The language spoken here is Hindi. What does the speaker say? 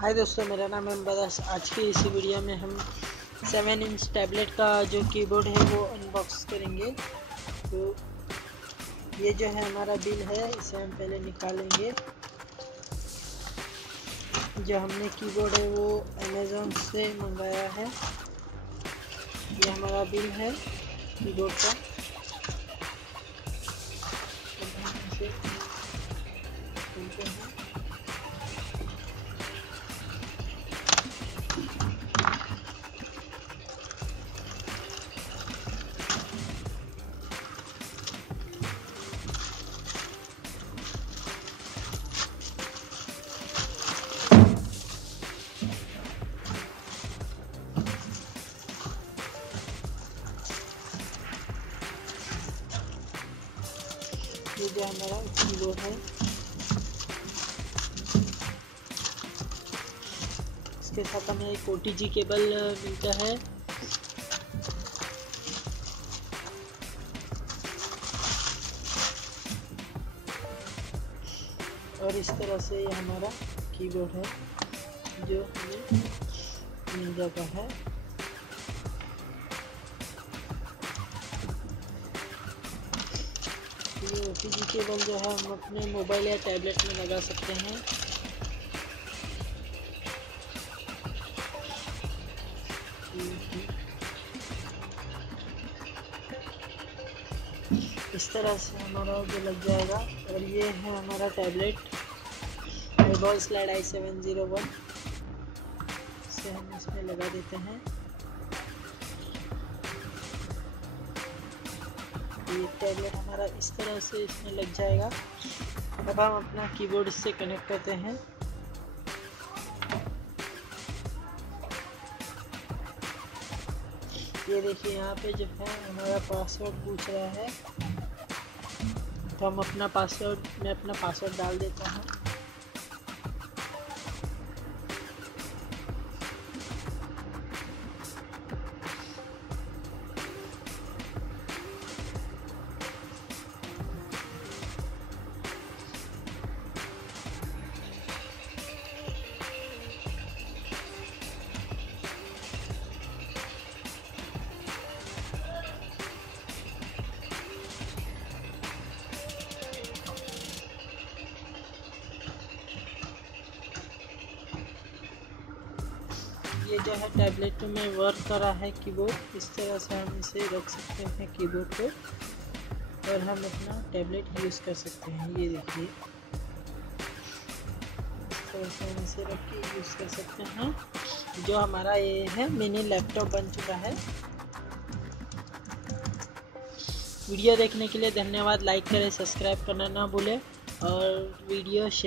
हाय दोस्तों, मेरा नाम है बदास। आज की इसी वीडियो में हम 7 इंच टैबलेट का जो कीबोर्ड है वो अनबॉक्स करेंगे। तो ये जो है हमारा बिल है, इसे हम पहले निकालेंगे। जो हमने कीबोर्ड है वो अमेज़ॉन से मंगाया है। ये हमारा बिल है कीबोर्ड का। अब हम इसे खोलते हैं। ये जो हमारा कीबोर्ड है, इसके साथ हमें एक OTG केबल मिलता है। और इस तरह से ये हमारा कीबोर्ड है जो हमें मिल जाता है। ये OTG केबल जो है हम अपने मोबाइल या टैबलेट में लगा सकते हैं। इस तरह से हमारा जो लग जाएगा। और ये है हमारा टैबलेट एबॉल स्लाइड i701। इसे हम इसमें लगा देते हैं। ये टैबलेट हमारा इस तरह से इसमें लग जाएगा। अब हम अपना कीबोर्ड इससे कनेक्ट करते हैं। ये देखिए, यहाँ पे जो है हमारा पासवर्ड पूछ रहा है, तो हम अपना पासवर्ड डाल देता हूँ। ये जो है टैबलेट में वर्क कर रहा है कीबोर्ड। इस तरह से हम इसे रख सकते हैं कीबोर्ड को, और हम अपना टैबलेट यूज़ कर सकते हैं। ये देखिए, इस तरह से हम इसे रख के यूज़ कर सकते हैं। जो हमारा ये है मिनी लैपटॉप बन चुका है। वीडियो देखने के लिए धन्यवाद। लाइक करें, सब्सक्राइब करना ना भूलें और वीडियो शेयर